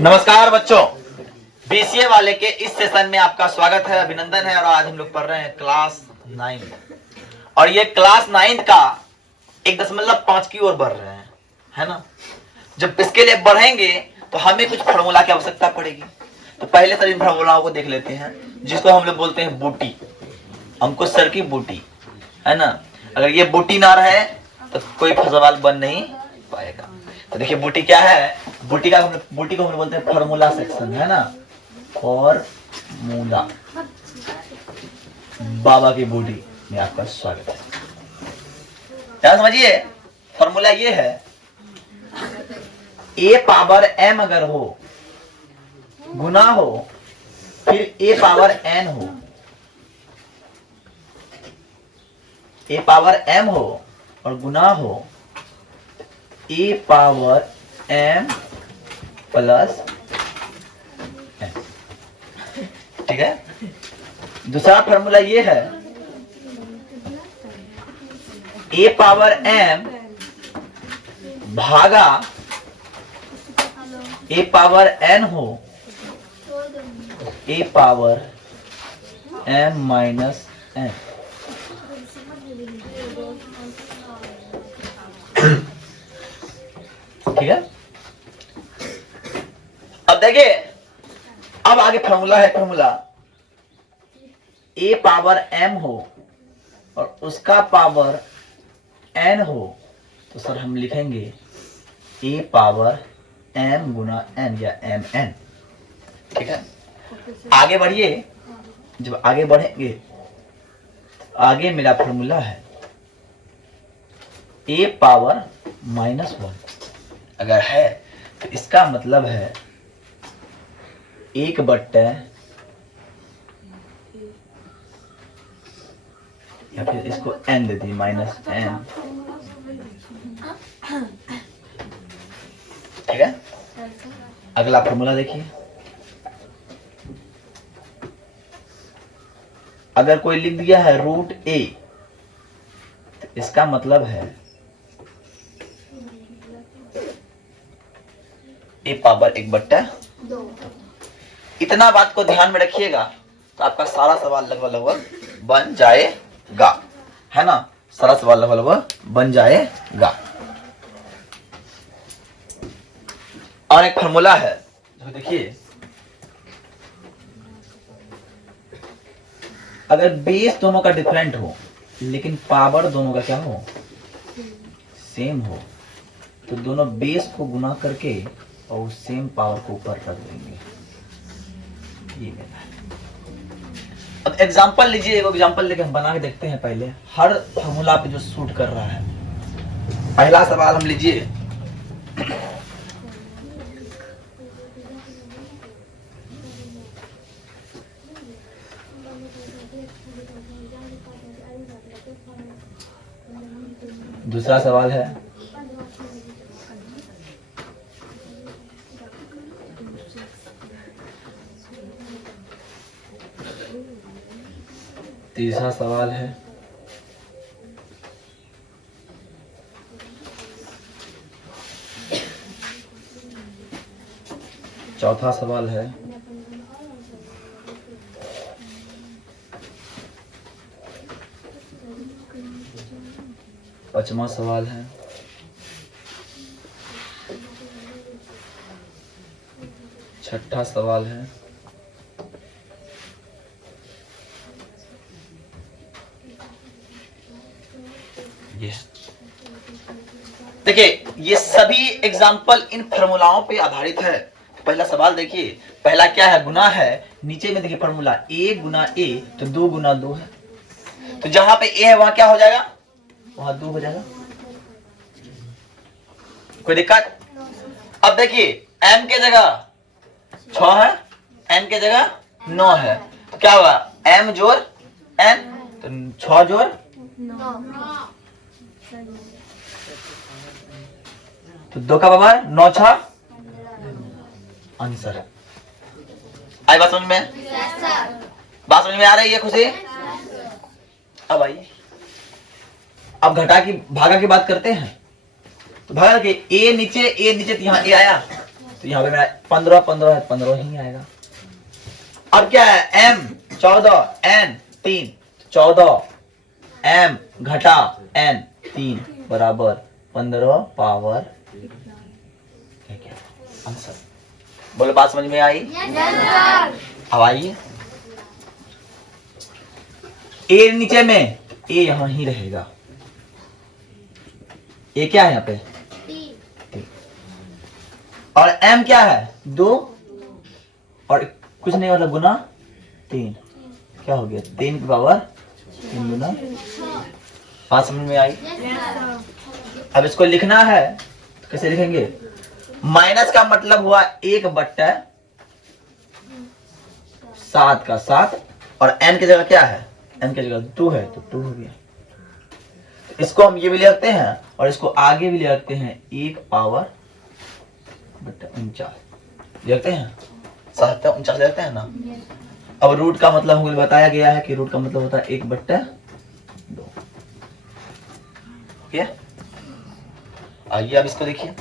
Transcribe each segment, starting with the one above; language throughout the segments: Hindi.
नमस्कार बच्चों, बीसीए वाले के इस सेशन में आपका स्वागत है, अभिनंदन है। और आज हम लोग पढ़ रहे हैं क्लास 9 और ये क्लास 9 का 1.5 की ओर बढ़ रहे हैं, है ना। जब इसके लिए बढ़ेंगे तो हमें कुछ फार्मूला की आवश्यकता पड़ेगी। तो पहले सर इन फार्मूलाओं को देख लेते हैं, जिसको हम लोग बोलते हैं बूटी, अंकुश सर की बूटी, है ना। अगर ये बूटी ना रहे तो कोई सवाल बन नहीं पाएगा। तो देखिए बूटी क्या है। बूटी को हम बोलते हैं फार्मूला सेक्शन, है ना। फार्मूला, बाबा की बूटी में आपका स्वागत है। क्या समझिए, फार्मूला ये है, a पावर m अगर हो, गुना हो, फिर a पावर n हो, a पावर m हो और गुना हो a power m plus n। ठीक है। दूसरा फार्मूला ये है, a पावर m भागा a पावर n हो a power m minus n। ठीक है। अब देखिए, अब आगे फार्मूला है, फार्मूला a पावर m हो और उसका पावर n हो, तो सर हम लिखेंगे a power m Guna n या mn। ठीक है। आगे बढ़िए। जब आगे बढ़ेंगे, आगे मेरा फार्मूला है a पावर -1 अगर है तो इसका मतलब है 1/, या फिर इसको n दे दी, -n। ठीक है। अगला फार्मूला देखिए, अगर कोई लिख दिया है √a, तो इसका मतलब है a पावर 1/2। इतना बात को ध्यान में रखिएगा तो आपका सारा सवाल लगभग बन जाएगा, है ना। सारा सवाल लगभग बन जाएगा। और एक फार्मूला है जो देखिए, अगर बेस दोनों का डिफरेंट हो लेकिन पावर दोनों का क्या हो, सेम हो, तो दोनों बेस को गुना करके और सेम पावर को ऊपर रख देंगे। ये मेरा है। अब एग्जांपल लीजिए, एक एग्जांपल लेके हम बना के देखते हैं। पहले हर फार्मूला पे जो सूट कर रहा है। पहला सवाल हम लीजिए, दूसरा सवाल है, तीसरा सवाल है, चौथा सवाल है, पांचवा सवाल है, छठा सवाल है, ये। देखिए ये सभी एग्जाम्पल इन फार्मूलाओं पे आधारित है। तो पहला सवाल देखिए, पहला क्या है, गुना है। नीचे में देखिए फार्मूला a गुना a, तो 2 गुना 2 है। तो जहां पे a है वहां क्या हो जाएगा, वहां 2 हो जाएगा। कोई दिक्कत? अब देखिए m के जगह 6 है, n के जगह 9 है, तो क्या होगा, m जोड़ n, तो 6 जोड़ 9, तो 2 का पावर 9 6 आंसर। आई बात समझ में? बात समझ में आ रही है खुशी? अब आइए, अब घटा की भागा की बात करते हैं। तो भागा के ए नीचे तो यहाँ ए आया, तो यहाँ पे मेरा 15 15 है, 15 ही आएगा। अब क्या है, m 14 n 3 14 m घटा n 3 बराबर 15 पावर क्या आंसर। बोलो बात समझ में आई? अब आइए ए नीचे में, ए यहां ही रहेगा। ए क्या है यहाँ पे? और m क्या है? 2 और कुछ नहीं मतलब गुना 3, क्या हो गया? 3 की पावर 3 गुना। बात समझ में आई? अब इसको लिखना है तो कैसे लिखेंगे? माइनस का मतलब हुआ 1/7 का 7 और n की जगह क्या है? n की जगह 2 है तो 2 हो गया। इसको हम ये भी लिखते हैं और इसको आगे भी लिखते हैं 1 पावर 49 लिखते हैं, 49 लिखते हैं ना। अब रूट का मतलब हमको बताया गया है कि रूट का मतलब होता है 1/2। ठीक है, आइए अब इसको देखिए।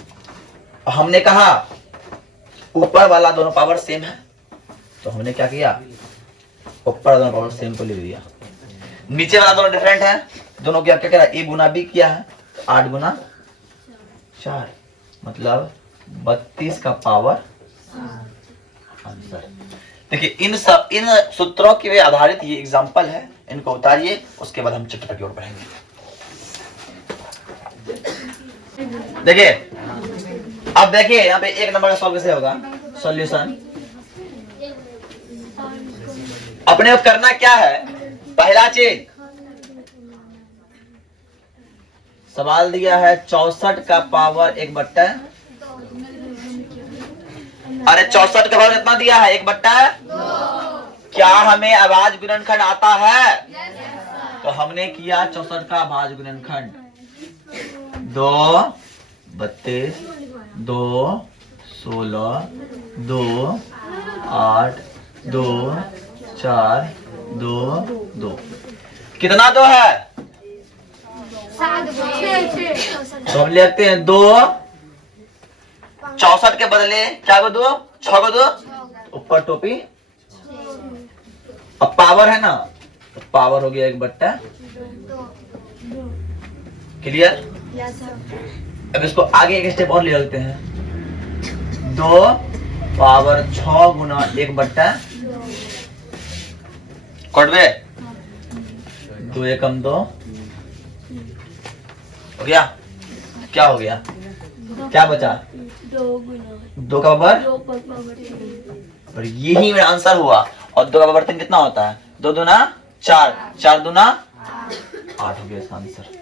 हमने कहा ऊपर वाला दोनों पावर सेम है तो हमने क्या किया, ऊपर दोनों पावर सेम को लिख दिया। नीचे वाला दोनों डिफरेंट है, दोनों क्या क्या करा, a गुना b किया है, 8 गुना 4 मतलब 32 का पावर आंसर। देखिए इन सूत्रों के आधारित ये एग्जांपल है, इनको उतारिए, उसके बाद हम चित्र की ओर बढ़ेंगे। देखिए अब देखिए यहाँ पे 1 नंबर का सॉल्व कैसे होगा, सॉल्यूशन। अपने को करना क्या है, पहला चीज सवाल दिया है 64 का पावर 1/, अरे 64 का पावर कितना दिया है, 1/2। क्या हमें अभाज्य गुणनखंड आता है? तो हमने किया 64 का अभाज्य गुणनखंड, 2 32 2 16 2 8 2 4 2 2 कितना 2 है? तो हम लिखते हैं 2 64 के बदले क्या को 2 6 को 2 ऊपर टोपी। अब पावर है ना तो पावर हो गया 1/2। क्लियर? अब इसको आगे एक स्टेप और ले लेते हैं, 2 पावर 6 गुना 1/, कटवे 2 एकम 2 हो गया। क्या हो गया, क्या बचा? 2 का पावर, और यही मेरा आंसर हुआ। और 2 का पावर 3 कितना होता है, 2 दूना 4 4 दूना 8 हो गया इसका आंसर।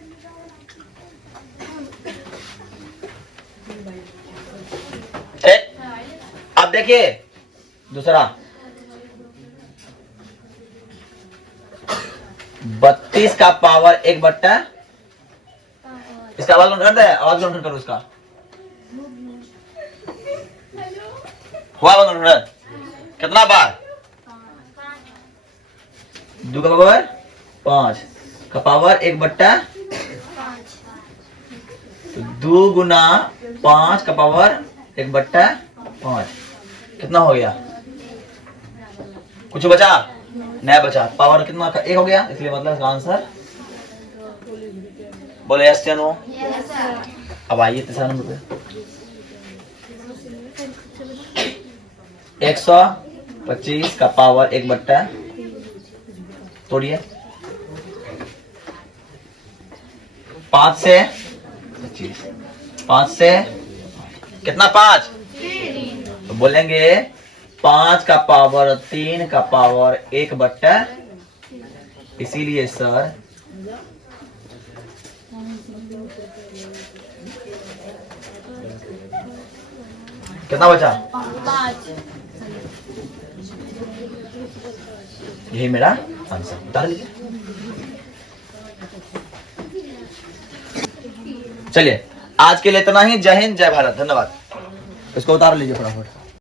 अब देखिए दूसरा, 32 का पावर 1/, इसका आवाज कर दे, आवाज करो उसका। हुआ कितना बार, 2 का पावर 5 का पावर 1/, तो 2 गुना 5 का पावर 1/5 कितना हो गया? कुछ बचा नहीं बचा, पावर कितना 1 हो गया, इसलिए मतलब इसका आंसर बोले यस या नो। अब आइए तीसरा नंबर पे, 125 का पावर 1/, तोड़िए 5 से 25, 5 से कितना 5, तो बोलेंगे 5 का पावर 3 का पावर 1/, इसीलिए सर कितना बचा, 5। यही मेरा आंसर, उतार लीजिए। चलिए आज के लिए इतना ही। जय हिंद, जय भारत, धन्यवाद। इसको उतार लीजिए फटाफट।